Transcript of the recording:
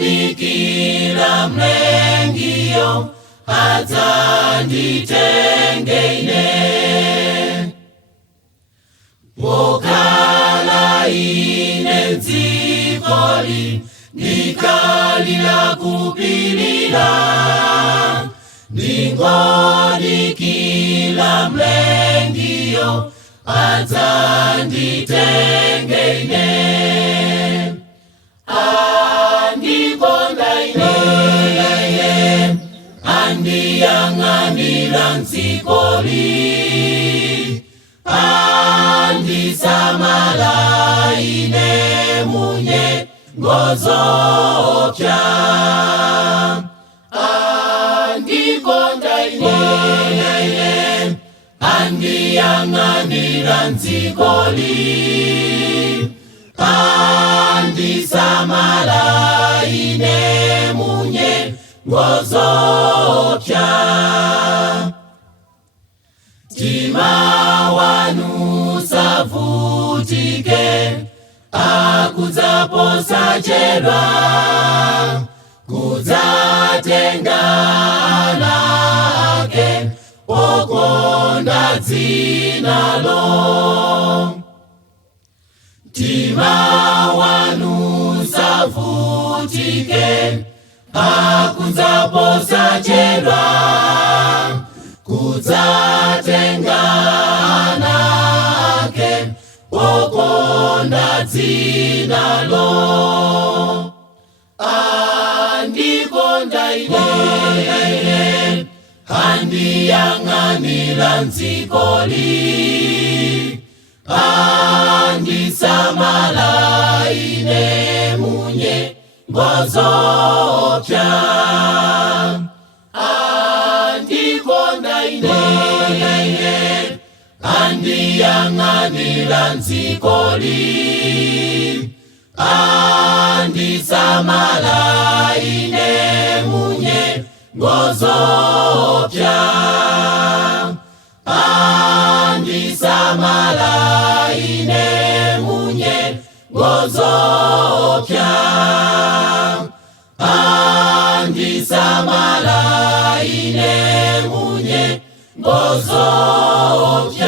Ndingodikira mlengiyo adzanditenge ine. Pokala ine dzikoli ndikalira kupilira. Ndingodikira mlengiyo adzanditenge ine. Andikonda ine, andiyang'anira dzikoli, andisamala ine munyengo zoopsa. Andikonda ine, andiyang'anira dzikoli, andisamala ine munyengo zoopsa. Mtima wanu usavutike, akudzapo sachedwa kudzatenga ana ake okonda dzinalo. Mtima wanu usavutike, akudzapo sachedwa kudzatenga ana ake okonda dzinalo. Andikonda ine, andiyang'anira dzikoli, andisamala ine munyengo zoopsa. Andikonda ine, andiyang'anira dzikoli, andisamala ine munyengo zoopsa. Andisamala ine munyengo zoopsa. Andisamala ine munyengo zoopsa.